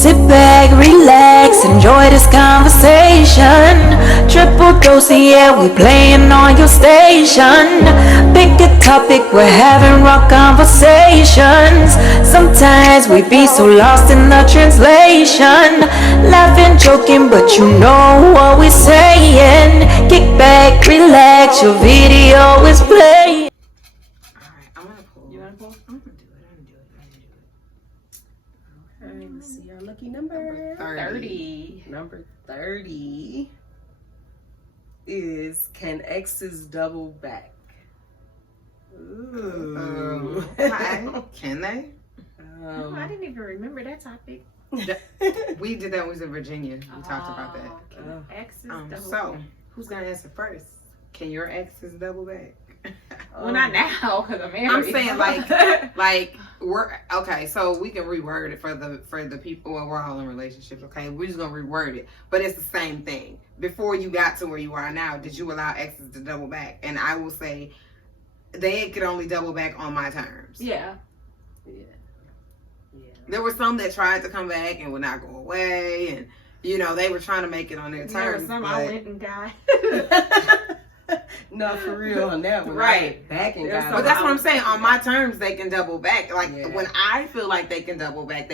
Sit back, relax, enjoy this conversation. Triple dose, yeah, we playing on your station. Pick a topic, we're having raw conversations. Sometimes we be so lost in the translation. Laughing, joking, but you know what we're saying. Kick back, relax, your video is playing. Alright, I'm gonna pull. You wanna pull? I'm gonna do it. Okay, let's see our lucky number. 30. Number 30 is, can exes double back? Ooh. Okay. Can they? I didn't even remember that topic. We did that when we was in Virginia. We talked about that. Okay. Exes double So, back. who's gonna answer first? Can your exes double back? Well, not now because I'm married. I'm saying like we're okay. So we can reword it for the people. Well, we're all in relationships. Okay, we're just gonna reword it, but it's the same thing. Before you got to where you are now, did you allow exes to double back? And I will say, they could only double back on my terms. Yeah. There were some that tried to come back and would not go away, and they were trying to make it on their There terms. was some I went and got. No, for real on that one. Right. Back and There's got But it. that's what I'm saying. On my terms, they can double back. Like Yeah. when I feel like they can double back,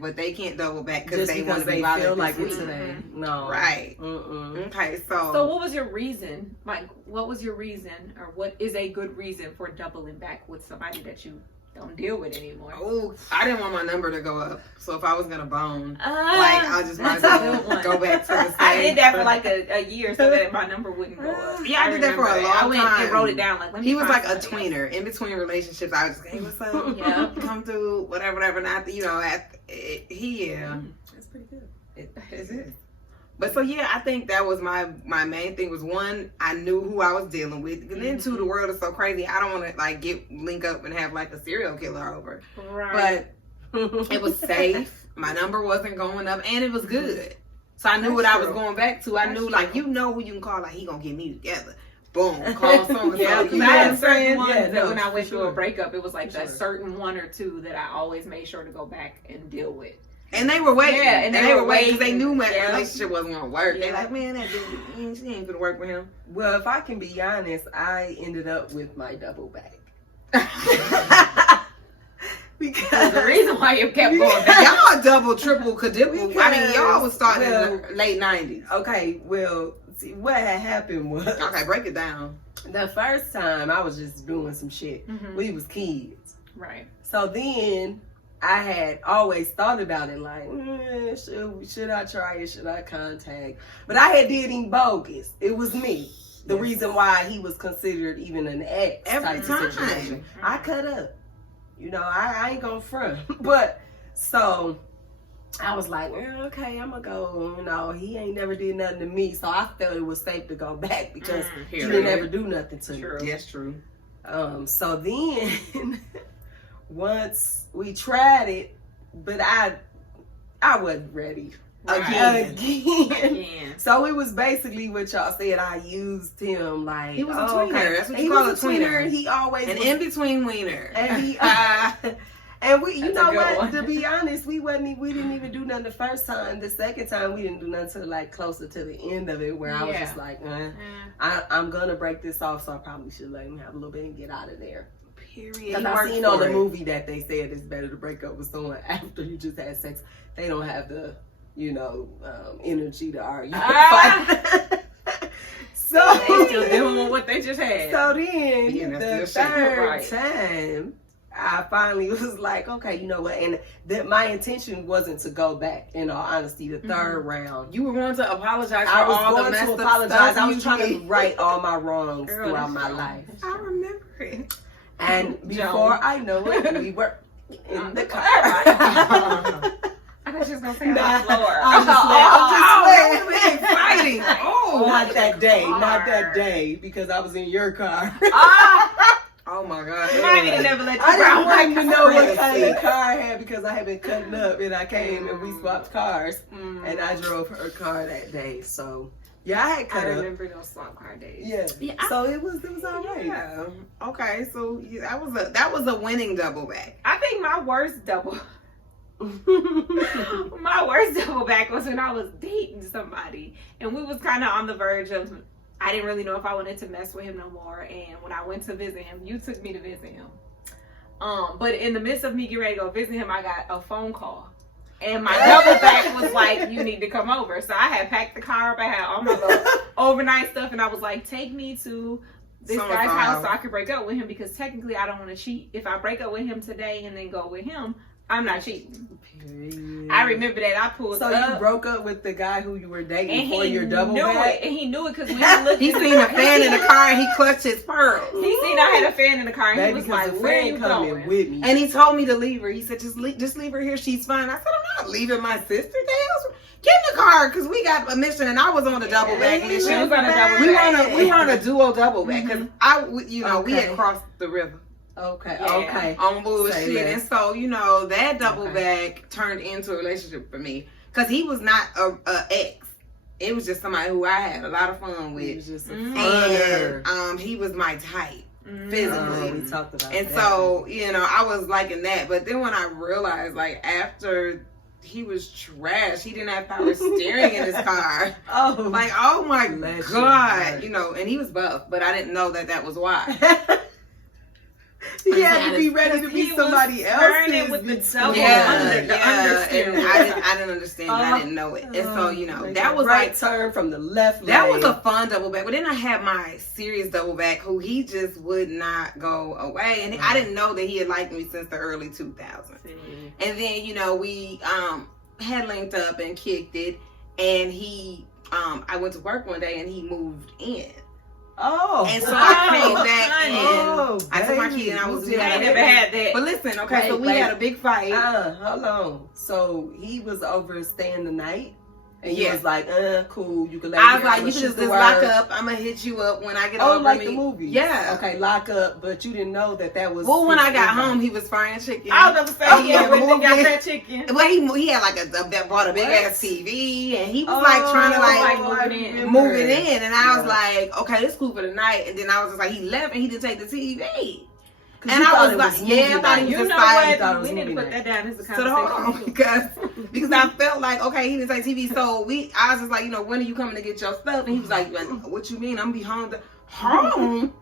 but they can't double back just they because want to they be bothered feel like it this week. today. No. Right. Mm-mm. Okay, So what was your reason? Like, what was your reason, or what is a good reason for doubling back with somebody that you don't deal with anymore? Oh, I didn't want my number to go up. So if I was gonna bone, I just might as that's a well good one. go back to the same. I did that for like a year so that my number wouldn't go up. Yeah, I did that for a remember long I went time. and wrote it down. Like, let me He was find like a somebody else. tweener. In between relationships, I was just, hey, what's up? Yeah. Come through, whatever. Not, yeah. That's pretty good. It is. But so yeah, I think that was my main thing was, one, I knew who I was dealing with, and then two, the world is so crazy. I don't want to like link up and have like a serial killer over. Right. But it was safe. My number wasn't going up, and it was good. So I knew That's what I was true. going back to. I That's knew like true. who you can call. Like he gonna get me together. Boom, call someone. Yeah, You Because know I what had I'm certain saying? ones Yeah, that no, when I went for through sure. a breakup, it was like For that sure. certain one or two that I always made sure to go back and deal with. And they were waiting. Yeah, and they were waiting because they knew my Yeah. relationship wasn't gonna work. They Yeah. like, man, that dude, she ain't gonna work with him. Well, if I can be honest, I ended up with my double back. Because The reason why you kept going back. Y'all double, triple, quadruple. I mean, y'all was starting Well, in the late 90s. Okay, well, see, what had happened was, Okay, break it down. the first time I was just doing some shit. Mhm. We was kids. Right. So then I had always thought about it like, should I try it? Should I contact? But I had did him bogus. It was me. The Yes. reason why he was considered even an ex Every type time. of situation. I cut up. I ain't gonna front. But so I was like, okay, I'm gonna go. He ain't never did nothing to me. So I felt it was safe to go back because he Period. didn't ever do nothing to me. True. Yes, true. So then once we tried it, but I wasn't ready Again. Again. So it was basically what y'all said. I used him like He was a oh, tweener. okay. That's what He you call was a tweener. He always An was, in-between wiener. and he and we, That's a know good what? one. To be honest, we didn't even do nothing the first time. The second time we didn't do nothing till like closer to the end of it, where I was Yeah. just like, I'm gonna break this off, so I probably should let him have a little bit and get out of there. Period. Because He I worked seen on for the it. movie that they said it's better to break up with someone after you just had sex. They don't have the, energy to argue. So They still dealing with what they just had. So then Yeah, the that's still shit. third Right. time, I finally was like, okay, you know what? And that my intention wasn't to go back. In all honesty, the third round. You were going to apologize for I was all the going messed to up apologize. stuff I was you trying did. to right all my wrongs Girl, throughout that's my wrong. life. I remember it. And before I know it, we were in the car. I was just gonna say on Nah, the floor. I'm just that playing. would've been exciting. Oh, Not that day. Not Car. that day. Because I was in your car. oh my God. I ain't never let you I brown didn't even know what crazy. kind of car I had because I had been cutting up and I came and we swapped cars and I drove her car that day. So yeah, I had I cut up. remember those swap car days. Yeah. Yeah, So it was all right. Yeah. Okay, so yeah, that was a winning double back. I think my worst double. My first double back was when I was dating somebody, and we was kind of on the verge of, I didn't really know if I wanted to mess with him no more. And when I went to visit him, you took me to visit him. But in the midst of me getting ready to go visit him, I got a phone call. And my double back was like, you need to come over. So I had packed the car up. I had all my little overnight stuff. And I was like, take me to this guy's house so I could break up with him. Because technically I don't want to cheat. If I break up with him today and then go with him, I'm not cheating. Period. I remember that I pulled up. So you broke up with the guy who you were dating for your double back? And he knew it because we were looking. He seen a fan in the car and he clutched his pearls. He seen I had a fan in the car and he was like, where are you going? With me. And he told me to leave her. He said, just leave her here. She's fine. I said, I'm not leaving my sister. Get in the car because we got a mission and I was on a double back mission. We was on a double back. We were on a duo double back because we had crossed the river. Okay. On bullshit. And so, that double back turned into a relationship for me. Because he was not a ex. It was just somebody who I had a lot of fun with. He was just a funner. And he was my type. Physically. We talked about and that. So, I was liking that. But then when I realized, after he was trash, he didn't have power steering in his car. Oh my God. And he was buff, but I didn't know that was why. He had to be ready to be somebody else. Turning with the double understeer. I didn't understand it. I didn't know it. And so, that was right turn from the left That lane. was a fun double back. But then I had my serious double back who he just would not go away. And I didn't know that he had liked me since the early 2000s. And then, we had linked up and kicked it. And I went to work one day and he moved in. Oh, and so I came back and I took my kid and I was I never had that. But listen, okay, so we had a big fight. Hold on. So he was over staying the night, and he was like, cool. You can let me. I was like, you should just lock up. I'm gonna hit you up when I get over like me. the movie. Yeah. Okay, lock up. But you didn't know that was. Well, when I got home, he was frying chicken. I was gonna say, yeah, when they got that chicken. Well, he had that bought a big ass TV, and he was trying to move it in, and I was like, okay, it's cool for the night. And then I was just like, he left and he didn't take the TV. And I was like, I thought he was excited. We didn't put that down as a conversation. Because I felt like, okay, he didn't take TV. So I was just like, when are you coming to get your stuff? And he was like, what you mean? I'm be home. Home?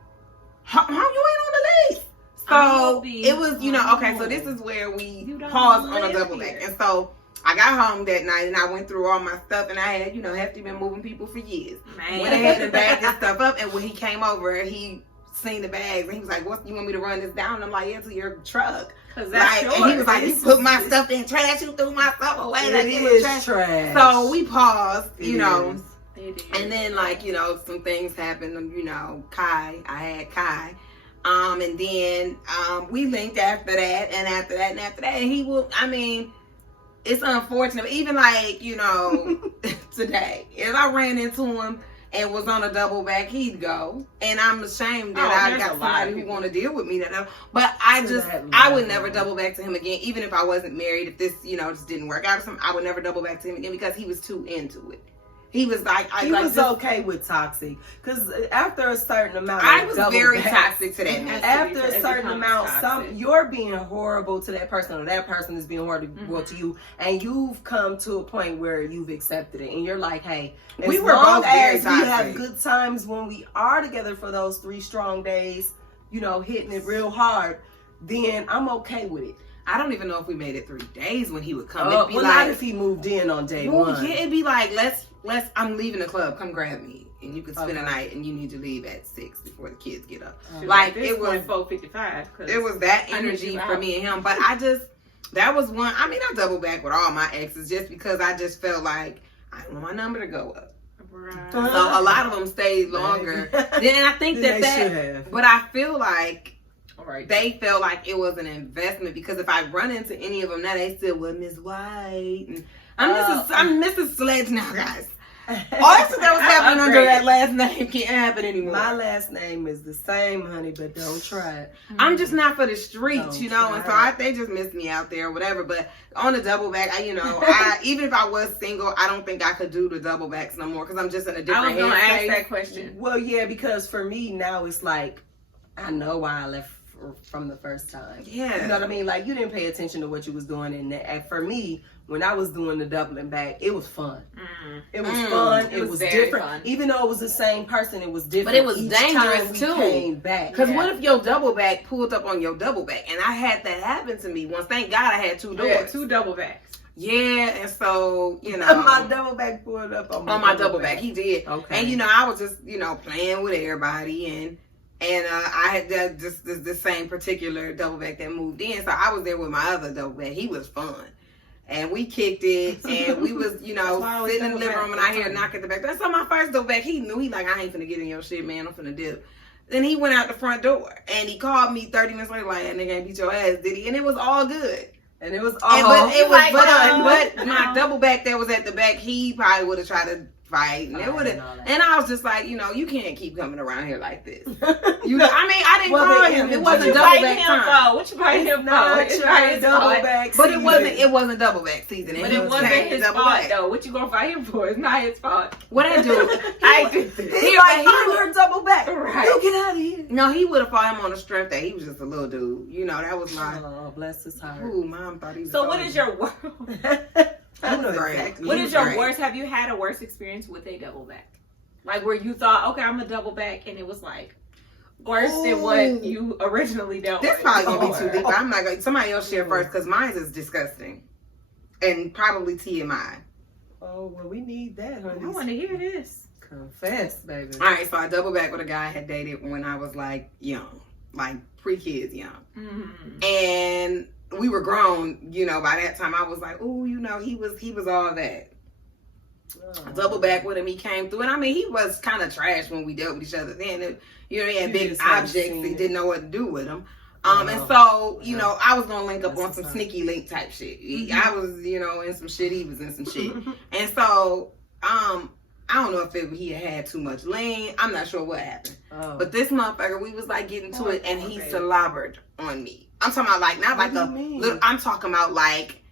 Home? You ain't on the lease. So it was, okay, so this is where we paused on a double back. And so I got home that night and I went through all my stuff and I had, Hefty been moving people for years. Went ahead and bagged this stuff up. And when he came over, he seen the bags and he was like, "What, you want me to run this down?" And I'm like, "Yeah, to your truck." And he was like, "You put my stuff in trash. You threw my stuff away. It is trash." So we paused, and then some things happened. I had Kai, and then we linked after that, and he will. I mean, it's unfortunate. Even today, if I ran into him and was on a double back, he'd go. And I'm ashamed that I got somebody who want to deal with me. But I would never double back to him again, even if I wasn't married. If this, just didn't work out or something, I would never double back to him again because he was too into it. He was like, he was okay with toxic, because after a certain amount, I was very toxic to that. After a certain amount, you're being horrible to that person, or that person is being horrible to you, and you've come to a point where you've accepted it, and you're like, hey, we were both very toxic. We have good times when we are together for those 3 strong days, hitting it real hard, then I'm okay with it. I don't even know if we made it 3 days when he would come. It'd be not if he moved in on day one. Yeah, it'd be like, I'm leaving the club. Come grab me, and you can spend a night, and you need to leave at 6 before the kids get up. It was 4:55. It was that energy for me and him. But that was one. I mean, I double back with all my exes just because I just felt like I didn't want my number to go up. Right. So a lot of them stayed longer. And I think but I feel like. Right. They felt like it was an investment because if I run into any of them now, they still with Miss White. And I'm Mrs. Sledge now, guys. All that stuff that was happening under that last name can't happen anymore. My last name is the same, honey, but don't try it. I'm just not for the streets, and so they just missed me out there or whatever. But on the double back, I even if I was single, I don't think I could do the double backs no more because I'm just in a different headspace. I was going to ask that question. Well, yeah, because for me now it's like, I know why I left from the first time. Yeah. You know what I mean? Like, you didn't pay attention to what you was doing. And for me, when I was doing the doubling back, it was fun. It was Mm. fun. It It was was very different. fun. Even though it was the same person, it was different. But it was Each dangerous, time we too. Came back. Because what if your double back pulled up on your double back? And I had that happen to me once. Thank God I had 2 doors. Yeah, 2 double backs. Yeah, and so, you know. my double back pulled up on my double back. He did. Okay. And, you know, I was just, you know, playing with everybody. And I had that just the same particular double back that moved in. So I was there with my other double back. He was fun. And we kicked it, and we was, you know, sitting in the living room, and I hear a knock at the back. That's on my first double back. He knew. He like, I ain't finna get in your shit, man. I'm finna dip. Then he went out the front door, and he called me 30 minutes later, like, that nigga ain't beat your ass, did he? And it was all good. And it was And, all. but it was like, fun. no. But my double back that was at the back, he probably would have tried to fight, and it would have. And I was just like, you know, you can't keep coming around here like this. You know, I mean, I didn't Well, call the him. It energy- wasn't you double fighting back him time. for? What you fighting him for? Not It's your not his double fault. back. But season. it wasn't double back season. But He it wasn't came his double fault back. though. What you gonna fight him for? It's not his fault. What I do? I did He's this. like, I'm her double back. Right. You get out of here. No, he would have fought him on the strength that he was just a little dude. You know, that was my. Oh, bless his heart. Ooh, mom thought he was. So what is your worst? I know Great. exactly. What He is was your great. worst? Have you had a worse experience with a double back? Like where you thought, okay, I'm a double back, and it was like worse than Ooh. what you originally dealt This with. probably gonna be Or- too deep. But I'm not gonna. Somebody else share first because mine is disgusting, and probably TMI. Oh, well, we need that, honey. I want to hear this. Confess, baby. All right, so I double back with a guy I had dated when I was like young, like pre-kids young. Mm. And we were grown, you know, by that time I was like, ooh, you know, he was all that. Oh. Double back with him, he came through. And I mean, he was kind of trash when we dealt with each other then. You know, he had You big just haven't objects, seen he it. didn't know what to do with them. Oh. And so, you know, I was gonna link up That's on some fine. sneaky link type shit. Mhm. I was, you know, in some shit, he was in some shit. And so, I don't know if he had too much lean. I'm not sure what happened. Oh. But this motherfucker, we was like getting to it, and he okay. slobbered on me. I'm talking about like not What like do a you mean? little. I'm talking about like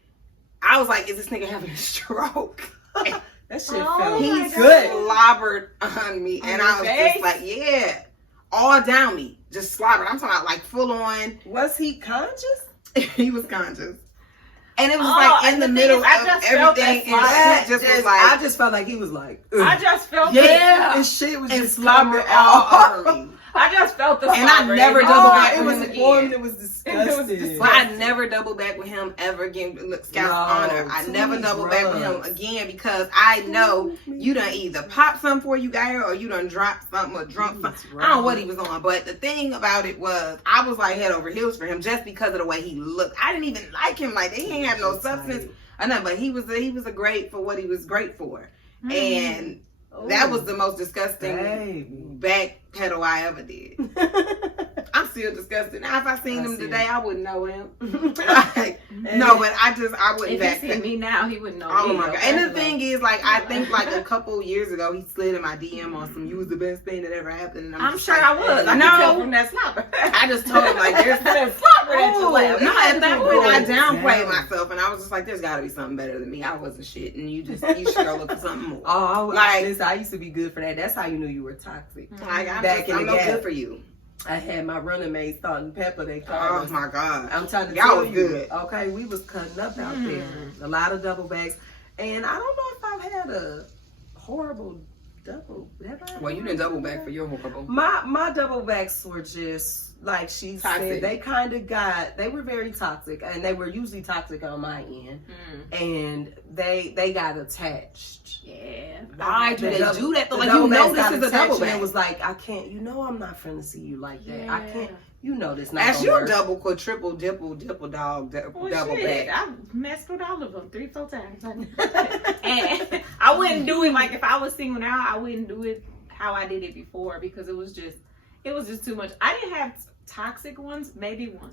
I was like, is this nigga having a stroke? that shit Oh felt my He good. slobbered on me, and On I was your just face? like, yeah, all down me, just slobbered. I'm talking about like full on. Was he conscious? He was conscious, and it was Oh, like in and the the middle thing is, I of just felt everything, that and shit just was I like, just felt like he was like, ugh. I just felt yeah, it. and shit was and just slobbered slobbered all out. over me. I just felt the And I slobber. never Oh, double back it with was him again. warm. It was It was disgusting. But I never double back with him ever again. Look, Scout's No, honor. I too never many double back with him drugs. again because I know you done either pop something before you got here or you done dropped something or drunk something. I don't know what he was on. But the thing about it was I was like head over heels for him just because of the way he looked. I didn't even like him like that. He ain't have no substance or nothing. But he was a great for what he was great for. Mm. And that was the most disgusting Baby. back pedal I ever did. I'm still disgusted. Now if I seen I him see today, it. I wouldn't know him. Like, no, but I wouldn't If back he seen me now, he wouldn't know Oh me. my god! okay? And the thing is, like, I think like a couple years ago, he slid in my DM on some "you was the best thing that ever happened," and I'm just sure like, I was. I No. can tell from that slobber. I just told him like, there's that slobber that you Ooh, left. no, at that point I downplayed Down. myself, and I was just like, "There's got to be something better than me. I wasn't shit, and you should go look for something more." Oh, Like- listen, I used to be good for that. That's how you knew you were toxic. Like, Back in I'm the no gap. good for you. I had my running mates, Salt and Pepper. They called Oh us. my god! I'm trying to Y'all tell was you. good. Okay, we was cutting up out there. A lot of double backs. And I don't know if I've had a horrible double. Have I had Well, you a didn't double horrible back for your horrible. My double backs were just like she Toxic. said. They kind of they were very toxic, and they were usually toxic on my end. And they got attached. Yeah. Why do The they double- do that though? the Like, double you know backs this got is a attached, double and back. it was like, I can't. You know, I'm not finna see you like that. I Yeah. can't. You know this not As gonna your work. double, quadruple, dipple dog, Well, double shit, back. I've messed with all of them 3-4 times. And I wouldn't do it like if I was single now. I wouldn't do it how I did it before because it was just too much. I didn't have toxic ones, maybe one.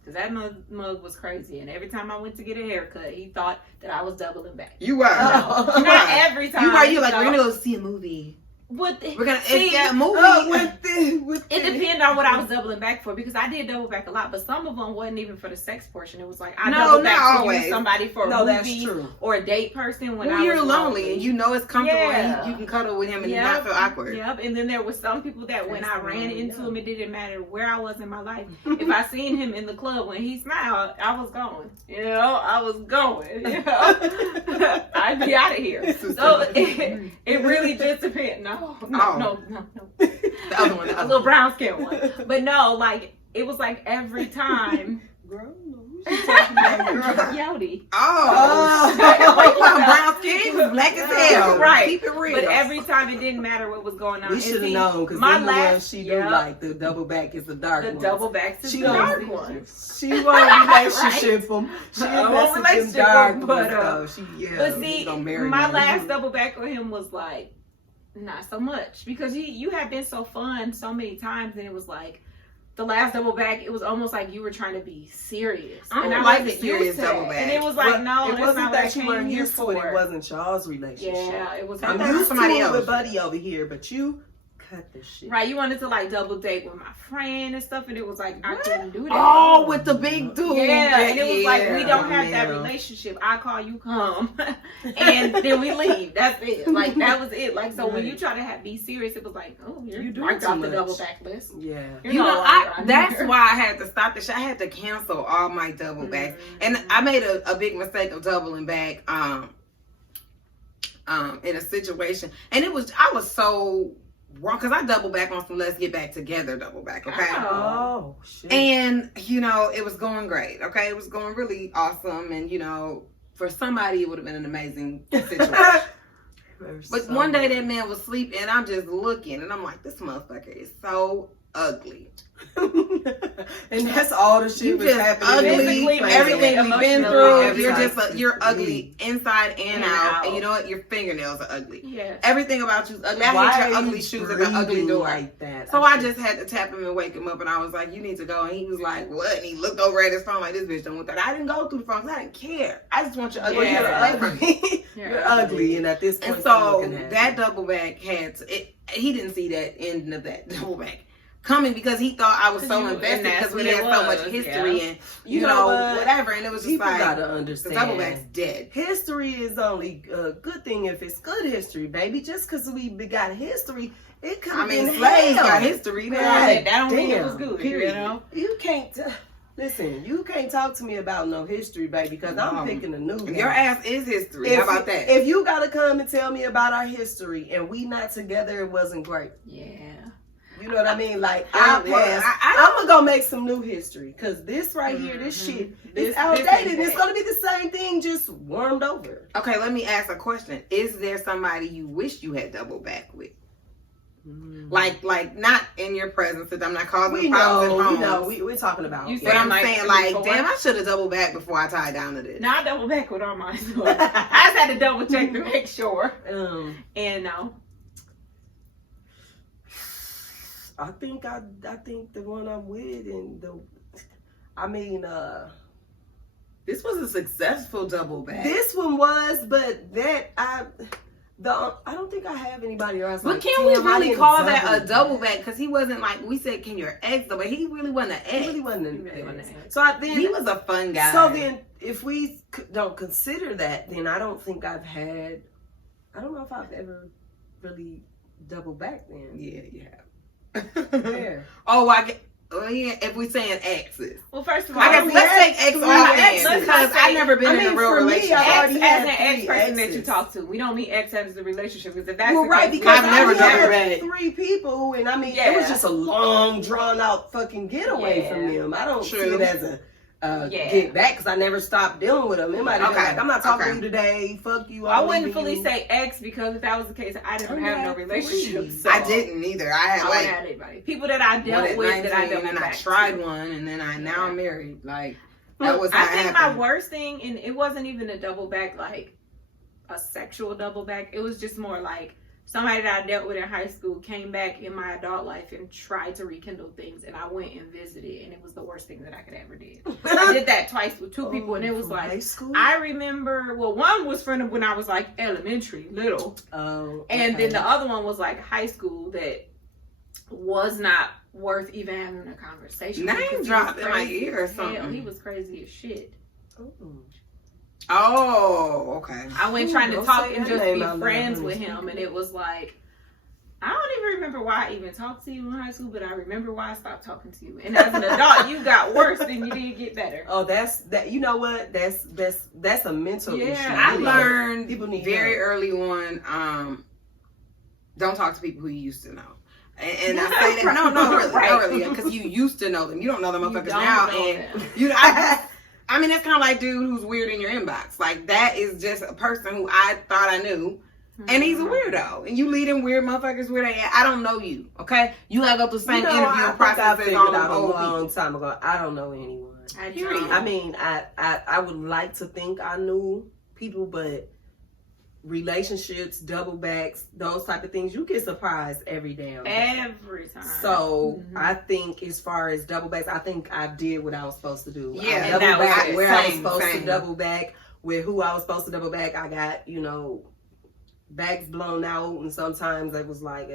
Because that mug was crazy. And every time I went to get a haircut, he thought that I was doubling back. You were. Oh. You Not were. every time. You were. You like, know. we're gonna go see a movie. We're gonna see, that movie. It depends on what I was doubling back for, because I did double back a lot, but some of them wasn't even for the sex portion. It was like I doubled back to use somebody for a movie or a date person when I you're was lonely and you know it's comfortable and you can cuddle with him and not feel awkward. Yep. And then there was some people that when I ran into him, it didn't matter where I was in my life. If I seen him in the club when he smiled, I was going. I was going. I'd be out of here. So it really just depends. No. The other one, a little brown skin one. But no, like it was like every time. Girl, Yodi. Brown skin, he was black as hell. Right. Keep it real. But every time it didn't matter what was going on. We should have known, because my the one she do like the double back is the dark one. The double back is the dark one. She won't relationship them. She won't relationship them. But see, my last double back with him was like not so much, because you had been so fun so many times, and it was like the last double back, it was almost like you were trying to be serious. And I like the serious double back. And it was like, no, it wasn't that you weren't used to it. It wasn't y'all's relationship. Yeah, it was. I'm used to it with Buddy over here, but you cut this shit. Right, you wanted to like double date with my friend and stuff, and it was like I couldn't do that. Oh, with the big dude. Yeah, and it was like we don't have that relationship. I call, you come, and then we leave. That's it. Like that was it. Like so, when you try to be serious, it was like, oh, you marked off the double back list. Yeah, that's why I had to stop the show. I had to cancel all my double backs, and I made a big mistake of doubling back. In a situation, and I was so wrong, because I double back on some let's get back together double back, okay? Oh, shit. And, it was going great, okay? It was going really awesome, and, for somebody, it would have been an amazing situation. But one day that man was asleep, and I'm just looking, and I'm like, this motherfucker is so ugly. And that's all the shit was happening. Ugly, everything we've been through. You're ugly inside and out. And you know what? Your fingernails are ugly. Yeah. Everything about you is ugly. I hate your ugly shoes at the ugly door. Like that? So I just had to tap him and wake him up, and I was like, you need to go. And he was like, what? And he looked over at his phone like, this bitch don't want that. I didn't go through the phone because I didn't care. I just want your ugly ass away from me. You're ugly, and at this point, and so that double back he didn't see that end of that double back coming, because he thought I was so invested because we had so much history and you know whatever, and it was just people like, gotta understand, the double back's dead. History is only a good thing if it's good history, baby. Just because we got history, it could be slaves got history. That don't mean it was good. Period. You can't listen. You can't talk to me about no history, baby, because I'm picking a new one. Your ass is history. How about that? If you gotta come and tell me about our history and we not together, it wasn't great. Yeah. You know what I mean? Like, I'll pass. I'm going to go make some new history. Because this right here, this shit, is outdated. It's going to be the same thing, just warmed over. Okay, let me ask a question. Is there somebody you wish you had double back with? Like not in your presence, because I'm not causing problems at home. No, we're talking about. But I'm saying, like, damn, I should have double back before I tied down to this. No, I double back with all mine. I just had to double check to make sure. And no. I think the one I'm with and this was a successful double back. This one was, but I don't think I have anybody else. But can we really call that a double back? Because he wasn't like, we said, can your ex double? He really wasn't an ex. He really wasn't an ex. So he was a fun guy. So then, if we don't consider that, then I don't think I don't know if I've ever really double back then. Yeah, you have. Yeah. If we're saying exes. Well, first of all, I guess let's take ex off because I've never been in a real relationship. Ex as an ex person that you talk to. We don't mean ex as a relationship, because if that's the case, because I've never double back. 3 people, and it was just a long, drawn out fucking getaway from them. I don't see it as a get back, because I never stopped dealing with them. It might have been like, I'm not talking to you today. Fuck you. I wouldn't fully say ex, because if that was the case, I didn't have no relationship. So I didn't either. I had anybody. People that I dealt with that I dealt with. And I tried one, and then now I'm married. Like, that was not happening. My worst thing, and it wasn't even a double back, like a sexual double back. It was just more like somebody that I dealt with in high school came back in my adult life and tried to rekindle things, and I went and visited, and it was the worst thing that I could ever do. I did that twice with two people, and it was like, high school? I remember, well, one was from when I was like elementary, little. Oh, and then the other one was like high school that was not worth even having a conversation. Name dropped in my ear or something. Hell, he was crazy as shit. Ooh. Oh, okay. I went Ooh, trying to don't talk say and that just name be out loud, friends honey. with him, and it was like, I don't even remember why I even talked to you in high school, but I remember why I stopped talking to you. And as an adult, you got worse than you did get better. Oh, that's that. You know what? That's a mental issue. I Really. learned People need very help. early on, don't talk to people who you used to know. And I say that, no, really, Right. not really, because you used to know them. You don't know them You motherfuckers don't now. know And them. I mean, that's kind of like dude who's weird in your inbox. Like, that is just a person who I thought I knew. And he's a weirdo. And you lead in weird motherfuckers where they at. I don't know you, okay? You gotta go through the same interview I process figured as all out the a old long people. time ago. I don't know anyone. I I mean, I would like to think I knew people, but relationships, double backs, those type of things, you get surprised every damn day. Every time. So I think as far as double backs, I think I did what I was supposed to do. Yeah, I and double that was back it. where I was Same, supposed same. to double back, with who I was supposed to double back. I got, backs blown out, and sometimes it was like,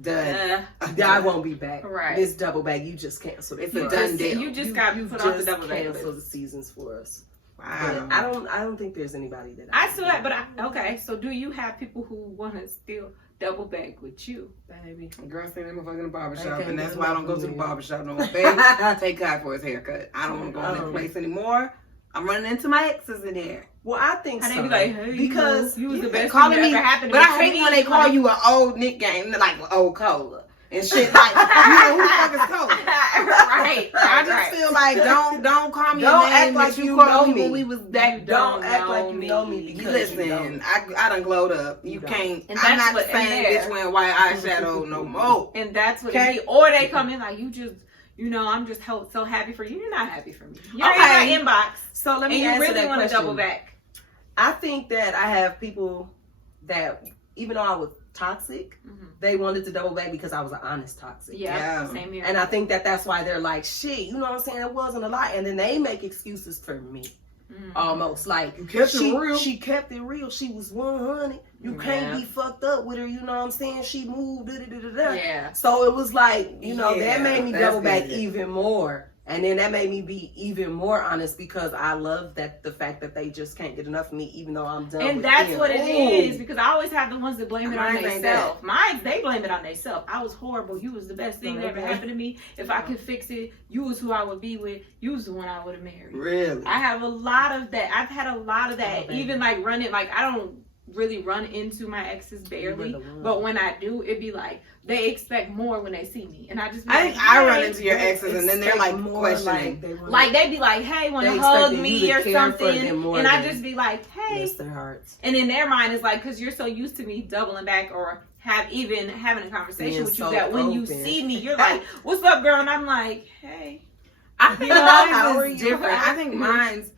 Done. I won't be back. Right. This double back, you just canceled. It's it a for done us. deal. You just got put off the just double back canceled the list. seasons for us. Wow. But I don't think there's anybody that I still have, okay, so do you have people who want to still double back with you, baby? Girl say them motherfucking in the barbershop, can't and that's do why I don't go to the nothing. barbershop no more. Baby, take God for his haircut. I don't want to go in that place anymore. I'm running into my exes in there. Well, I think And so. they be like, hey, because you was the Yeah, best calling thing that me, ever happened to but me. I hate when they call you an old nickname, like old cola and shit. Like, you know who the fuck is cola? Right. I just feel like don't call me Don't a name act like that you called know me when me. we was that Don't act know like you me. know me because you Listen, don't. I done glowed up. You don't. can't. And I'm that's not what- the and same there- bitch wearing white eyeshadow no more. And that's what Okay. it be. Or they come in like, you just, I'm just so happy for you. You're not happy for me. You're Okay. in my inbox. So let me And you answer really that want to question. double back. I think that I have people that, even though I was toxic, Mhm. they wanted to double back because I was an honest toxic. Yeah, Yeah. same here. And I think that that's why they're like, shit, you know what I'm saying? It wasn't a lot. And then they make excuses for me. Mhm. Almost like You kept it real. She kept it real. She was 100. You can't Yeah. be fucked up with her. You know what I'm saying? She moved. Da-da-da-da-da. Yeah. So it was like, that Yeah, made me that's double back good. even more. And then that made me be even more honest because I love that the fact that they just can't get enough of me, even though I'm done And with that's them. what it Ooh. is, because I always have the ones that blame it on Mine ain't themselves. Mine, they blame it on themselves. I was horrible. You was the best thing No, that ever they- happened to me. If I could fix it, you was who I would be with. You was the one I would have married. Really? I have a lot of that. I've had a lot of that. Oh, baby. Even like running, like I don't really run into my exes barely, the one. but when I do, it be like they expect more when they see me, and I just be I like, think I run hey. into your exes and then they're Expect like more, questioning. Like Like they be like, hey, want They to hug expecting me you to or care for something, them more and I than- just be like, hey. bless their hearts. And in their mind, it's like, because you're so used to me doubling back or even having a conversation Being with you so that when you open. see me, you're like, what's up, girl? And I'm like, hey. I think How mine are is you? different. I think mine's,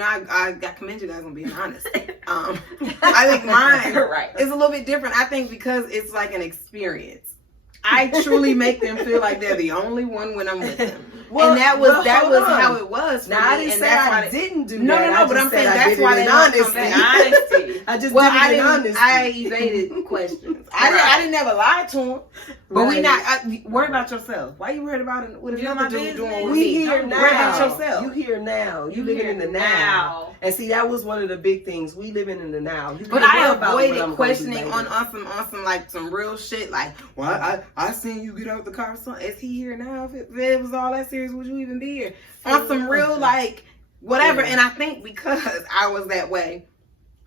I commend you guys on being honest. I think mine Right. is a little bit different. I think because it's like an experience. I truly make them feel like they're the only one when I'm with them. And that was hold on. how it was for Now I me. didn't And say that's why I didn't do No, that. no, no, I but just I'm said saying I that's did it why in they want to come honesty. back. Honesty. I just Well, did it in honesty. I evaded questions. I didn't ever lie to him. But we Right. not worry about yourself. Why you worried about it? What Do another my dude business. doing with We me? here Don't now. worry about yourself. You here now. You You living here in the now. now. And see, that was one of the big things. We living in the now. You But can't I worry about what I'm avoided gonna do questioning later. on some like some real shit. Like, well, I seen you get out the car. So is he here now? If it was all that serious, would you even be here? On some real like whatever. Yeah. And I think because I was that way,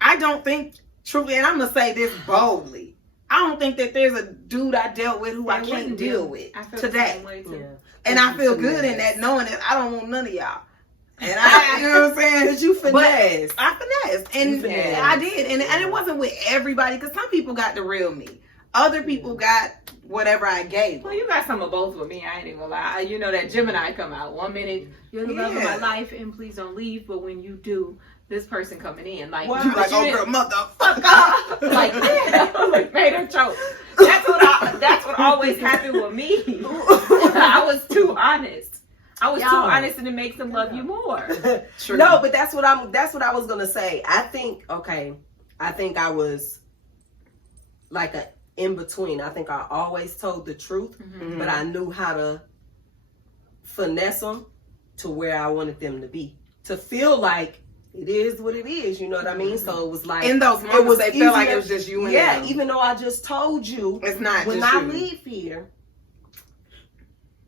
I don't think truly, and I'm gonna say this boldly. I don't think that there's a dude I dealt with who I They can't wouldn't deal do. with I feel the today. same way too. Yeah. And I feel You good in finesse. that, knowing that I don't want none of y'all. And I, you know what I'm saying? Cause you finesse. I finessed, and You finessed. I did, and it wasn't with everybody, because some people got the real me. Other people got whatever I gave Well, them. you got some of both with me. I ain't even gonna lie. You know that Gemini come out. 1 minute, you're the love of Yeah. my life, and please don't leave. But when you do, this person coming in. Like, Well, You like, you oh didn't- girl, fuck off. Like that. Like, made her choke. That's what always happened with me. I was too honest. I was too honest, and it makes them love you more. True. No, but that's what I was gonna say. I think I was like a in between. I think I always told the truth, Mhm. but I knew how to finesse them to where I wanted them to be, to feel like it is what it is. You know what I mean? So it was like in those moments, they felt like it was just you and them. even though I just told you, It's not when just I you. leave here,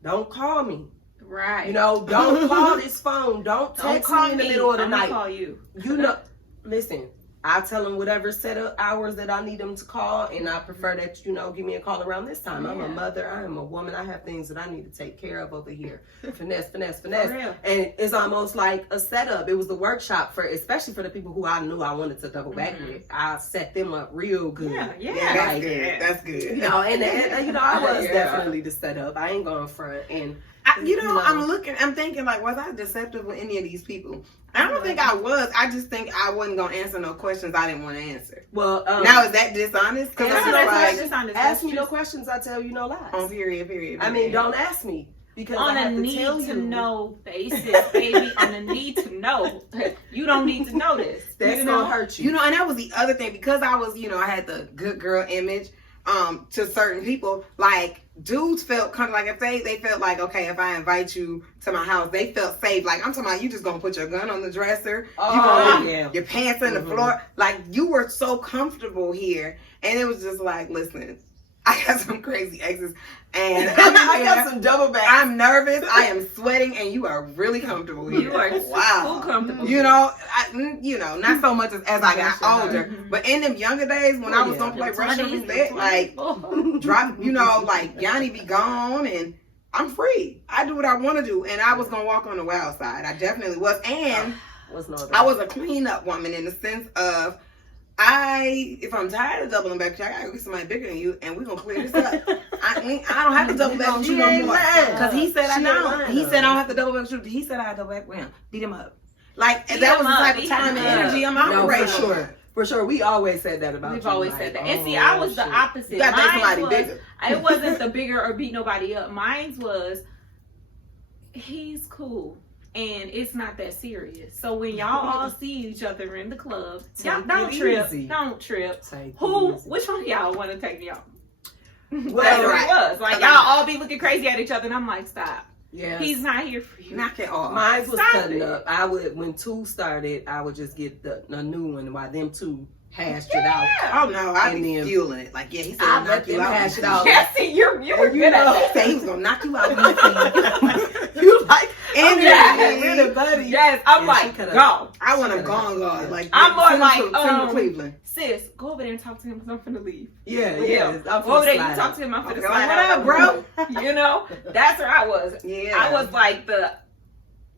don't call me. Right. You know, don't call this phone. Don't text call me in the middle of the I'm gonna night. call you. You know, listen, I tell them whatever set of hours that I need them to call, and I prefer that, you know, give me a call around this time. I'm a Yeah. mother, I am a woman, I have things that I need to take care of over here. Finesse. For real. And it's almost like a setup. It was the workshop for, especially for the people who I knew I wanted to double back with. I set them up real good. Yeah. Yeah, that's Like, good. That's good. You know, and you know, I was Yeah. definitely the setup. I ain't going front. And I'm thinking like, was I deceptive with any of these people? I don't think I was. I just think I wasn't gonna answer no questions I didn't want to answer. well, Now is that dishonest? Because Yeah, I'm that's like, dishonest. ask me no questions, I tell you no lies. on period. I mean, don't ask me. Because On I a have to need tell to you. know basis, baby. On a need to know. You don't need to know this. That's you know? gonna hurt you. You know, and that was the other thing, because I was, I had the good girl image. To certain people, like dudes felt kind of like if they felt like, okay, if I invite you to my house, they felt safe. Like I'm talking about, you just gonna put your gun on the dresser, you gonna leave your pants on the floor, like you were so comfortable here, and it was just like, listen, I got some crazy exes, and I got some double back. I'm nervous, I am sweating, and you are really comfortable here. You are so comfortable. Not so much as I got older, but in them younger days when I was gonna play Russian roulette, like drop, like Yanni be gone and I'm free. I do what I want to do, and I was gonna walk on the wild side. I definitely was, and I was a cleanup woman in the sense of if I'm tired of doubling back, I gotta go get somebody bigger than you, and we're gonna clear this up. I don't have to double back with you no more. Because he said I don't. He said I don't have to double back with you. He said I double back with him. Beat him up. Like, that was the type of time and energy I'm operating. For sure. We always said that about you. We've always said that. And see, I was the opposite. You got to date somebody bigger. It wasn't the bigger or beat nobody up. Mine was, he's cool. And it's not that serious. So when y'all all see each other in the club, y'all don't trip. Easy. Don't trip. Take Who? it easy. Which one of y'all want to take me out? Well, That's what right. it was. Like, y'all all be looking crazy at each other, and I'm like, stop. Yeah. He's not here for you. Knock it off. Mine was Stop cutting it. up. I would, when two started, I would just get the new one while them two hashed it out. Oh no, I And be then- fueling it. Like, yeah, he said I knock let you them out. hash it out. Yeah, see, you're good at He that. said he was gonna knock you out. You like, And we're the buddies. Yes, I'm Yeah, she like, coulda- go. I want a gone guard. Like, I'm more send him like, to Cleveland. Sis, go over there and talk to him because I'm finna leave. Yeah. Go over there, you talk to him, I'm finna Okay, slide what out. up, bro? You know, that's where I was. Yeah, I was like the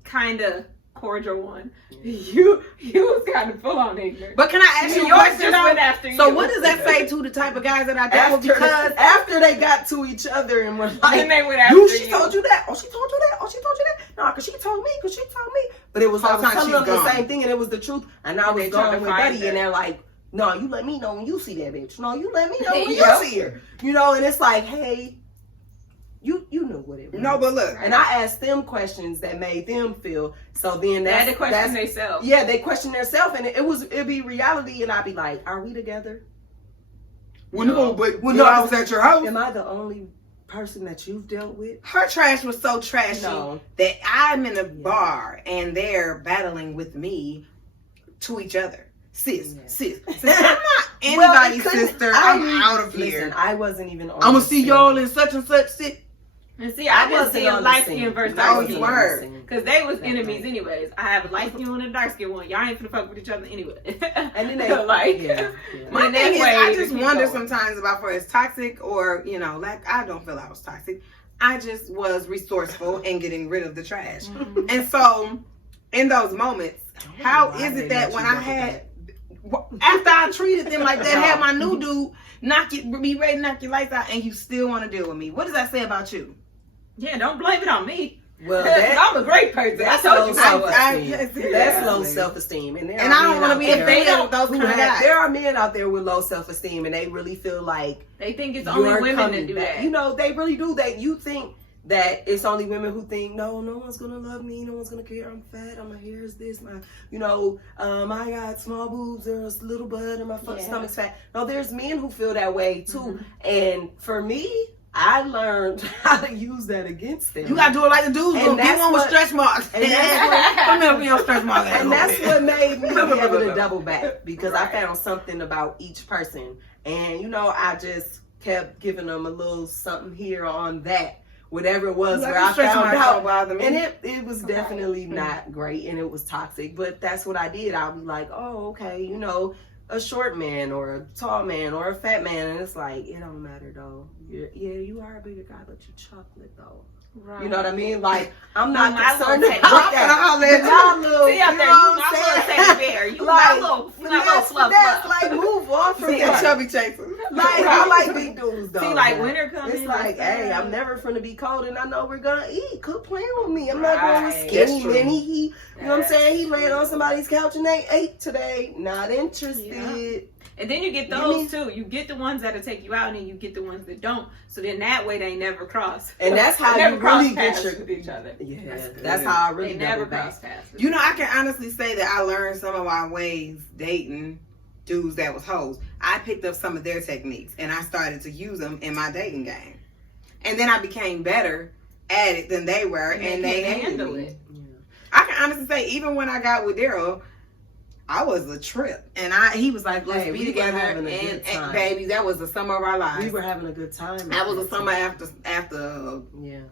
kind of cordial one. You was kind of full on ignorant. But can I ask you a Yours question? just went after you. So what does that say to the type of guys that I dealt with? Because after they got to each other and were Then like, they went after she told you that. Oh, she told you that. Oh, she told you that. No, because she told me. But it was, I was Sometimes telling them she's the gone. same thing, and it was the truth. And I was they trying going to with find Buddy, her. and they're like, no, you let me know when you see that bitch. No, you let me know when you Yep. see her. You know, and it's like, hey, you knew what it was. no, but look, And I asked them questions that made them feel. So then They had that's to question that's- themselves. Yeah, they question themselves, and it'd be reality, and I'd be like, are we together? when I was at your house, Am I the only person that you've dealt with? her trash was so trashy No. that I'm in a bar and they're battling with me to each other. Sis, I'm not anybody's sister. I'm out of here. Listen, I wasn't even on I'm gonna the see scene. y'all in such and such. And see, I just wasn't see on the light scene. skin versus I Oh, dark you wasn't skin. on the were. scene. Because they was That enemies night. anyways. I have a light skin one and a dark skin one. Y'all ain't finna fuck with each other anyway. And then they like, yeah. My And thing that is, way I it just keep wonder going. sometimes about whether it's toxic or, like, I don't feel I was toxic. I just was resourceful in getting rid of the trash. Mhm. And so, in those moments, how why is they it that let when you I go had, after I treated them like that, had my new dude be ready to knock your lights out, and you still want to deal with me? What does that say about you? Yeah, don't blame it on me. Well, I'm a great person. That's I told low you I was. self-esteem. That's low self-esteem, and I don't want to be dating with those kind of guys. There are men out there with low self-esteem, and they really feel like they think it's only women that do that. You know, they really do that. You think that it's only women who think, no one's gonna love me, no one's gonna care. I'm fat, my hair is this, I got small boobs or a little butt, and my stomach's fat. No, there's men who feel that way too. And for me, I learned how to use that against them. You gotta do it like the dudes do. Get one with stretch marks. And that's what made me be able to double back, because I found something about each person, and I just kept giving them a little something here on that. Whatever it was, where I found out, and it was definitely not great, and it was toxic. But that's what I did. I was like, oh, okay, a short man or a tall man or a fat man, and it's like, it don't matter though. You are a bigger guy, but you're chocolate though. Right. You know what I mean? Like, I'm not concerned about that. See out there, you my little teddy bear. You my little fluff. Like, move on from that. Chubby chaser. Like, I like big dudes though. See, like, winter coming. It's like, hey, I'm never finna be cold, and I know we're gonna eat. Quit playing with me. I'm not going with skinny Minnie. You know what I'm saying? He laying on somebody's couch and they ate today. Not interested. Yeah. And then you get those too. You get the ones that'll take you out, and then you get the ones that don't. So then that way they never cross. And that's how you really get with each other. Yeah, that's how I really never cross paths. I can honestly say that I learned some of our ways dating dudes that was hoes. I picked up some of their techniques, and I started to use them in my dating game. And then I became better at it than they were, and they handled it. Yeah. I can honestly say, even when I got with Daryl, I was a trip, and he was like, let's be together, and baby, that was the summer of our lives. We were having a good time. That was the summer after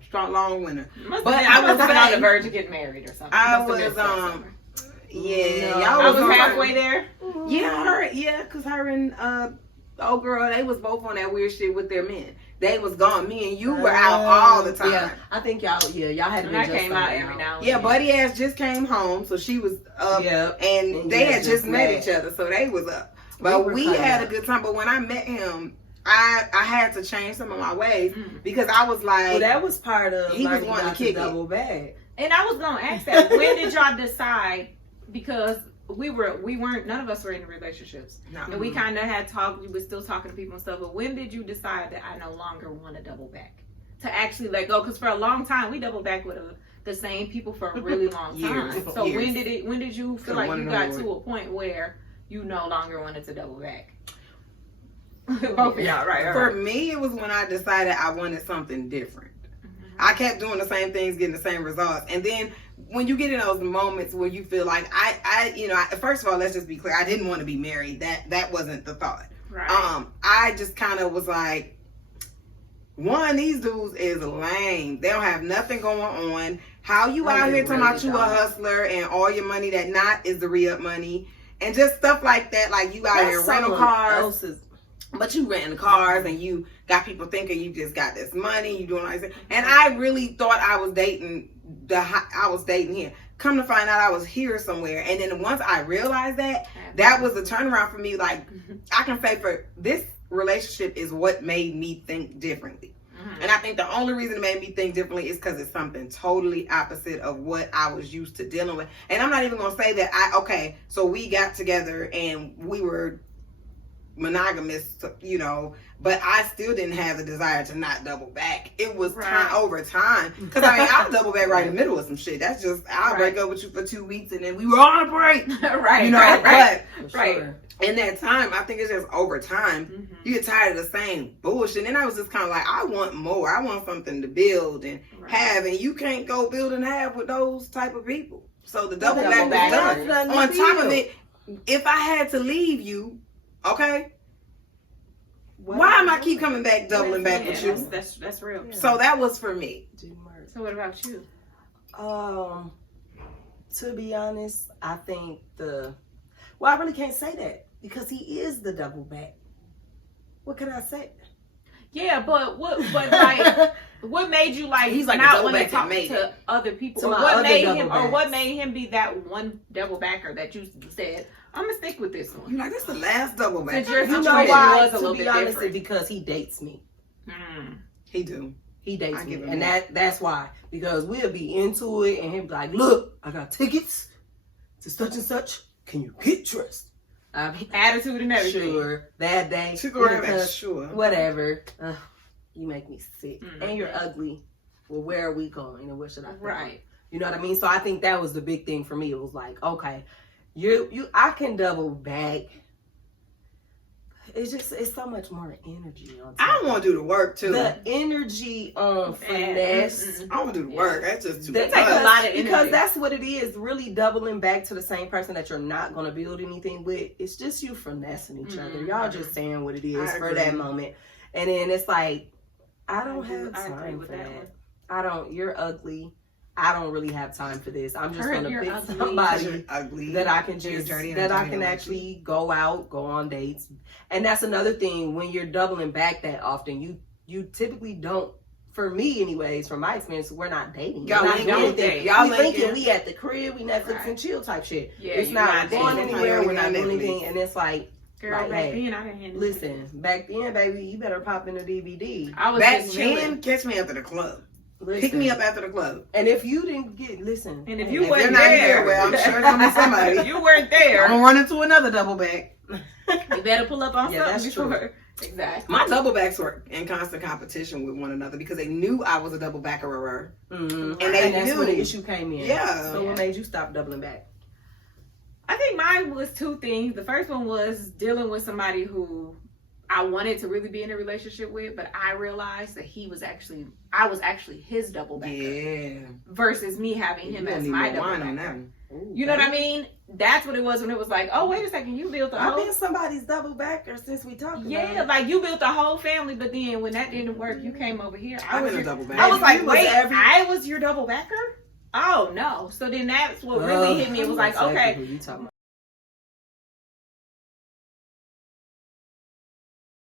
strong long winter. But I was on the verge of getting married or something. I was y'all was halfway there. Yeah, cause her and old girl, they was both on that weird shit with their men. They was gone. Me and you were out all the time. Yeah, I think y'all had to be just came out every now and then. Yeah, Buddy ass just came home, so she was up, and they had just met each other, so they was up. But we had a good time. But when I met him, I had to change some of my ways because I was like, well, that was part of he was wanting to kick double back. And I was gonna ask that. When did y'all decide? Because we weren't, none of us were in relationships. No. And we kind of had talked, we were still talking to people and stuff, but when did you decide that I no longer want to double back? To actually let go? Because for a long time, we doubled back with the same people for a really long time. So when did you feel like you got to a point where you no longer wanted to double back? Both of y'all, right. For me, it was when I decided I wanted something different. I kept doing the same things, getting the same results. And then when you get in those moments where you feel like first of all, let's just be clear, I didn't want to be married. That wasn't the thought. Right. I just kind of was like, one, these dudes is lame. They don't have nothing going on. How you out here talking about you a hustler and all your money that not is the re-up money and just stuff like that. Like you out here rental cars. But you renting cars and you got people thinking you just got this money, you doing all this. And I really thought I was dating him. Come to find out I was here somewhere. And then once I realized that was the turnaround for me. Like, I can say for this relationship is what made me think differently. And I think the only reason it made me think differently is because it's something totally opposite of what I was used to dealing with. And I'm not even going to say that so we got together and we were monogamous, but I still didn't have the desire to not double back. It was time over time. Because I'll double back right in the middle of some shit. That's just, I'll break up with you for 2 weeks and then we were on a break. But in that time, I think it's just over time, you get tired of the same bullshit. And then I was just kind of like, I want more. I want something to build and have. And you can't go build and have with those type of people. So the double back was done. On top of it, if I had to leave you, okay, why am I keep coming back, doubling back with you? That's real. Yeah. So that was for me. So what about you? To be honest, I think I really can't say that because he is the double back. What can I say? Yeah, but what made you he's like not want to talk to other people? Or what made him be that one double backer that you said, I'm gonna stick with this one? You're like, this is the last double back. You know why? To be honest, because he dates me. He do. He dates I me, give him and that. that's why. Because we'll be into it, and he'll be like, "Look, I got tickets to such and such. Can you get dressed?" I mean, Attitude and everything. sure, that day, Sure. whatever. You make me sick, Mhm. and you're ugly. Well, where are we going, and what should I put on? Right. You know what I mean? So I think that was the big thing for me. It was like, okay, I can double back. It's so much more energy on. I don't want to do the work too. The energy on finesse. I want to do the work. That's just too That much. takes a lot of energy. Because that's what it is. Really doubling back to the same person that you're not going to build anything with. It's just you finessing each other. Y'all just saying what it is I for agree. that moment. And then it's like, I don't have I agree time with for that that. one. You're ugly. I don't really have time for this. I'm just Heard going to you're pick ugly. somebody You're ugly. that I can You're just, dirty and that I dirty can like actually go out, go on dates. And that's another thing, when you're doubling back that often, you typically don't, for me anyways, from my experience, we're not dating. Y'all We're not linking. doing anything. Y'all We thinking linking. we at the crib, we Netflix Right. and chill type shit. Yeah, It's you're not not going dating. anywhere, we're not Not doing Netflix. anything, and it's like, Girl, like, back hey, then I didn't handle listen, back then, baby, you better pop in a DVD. I was Back just then, chilling. catch me after the club. Listen. Pick me up after the club. And if you didn't listen, And if hey, you If weren't they're not there, here, well, I'm sure it's gonna be somebody. you weren't I'm there. gonna run into another double back. You better pull up on Yeah, something that's true. before. Exactly. My double backs were in constant competition with one another because they knew I was a double backer. Mhm. And they that's knew. where the issue came in. Yeah. So what made you stop doubling back? I think mine was two things. The first one was dealing with somebody who I wanted to really be in a relationship with, but I realized that I was actually his double backer Yeah. versus me having him as my double wine on backer. that. Ooh, You know what I mean? That's what it was when it was like, oh, wait a second, you built a I've whole... been somebody's double backer since we talked about Yeah, it. like you built a whole family, but then when that didn't work, you came over here. I've was been a your- double I backer. was like, You was wait, every- I was your double backer? Oh, no. So then that's what really hit me. It was like, Exactly okay, who you talking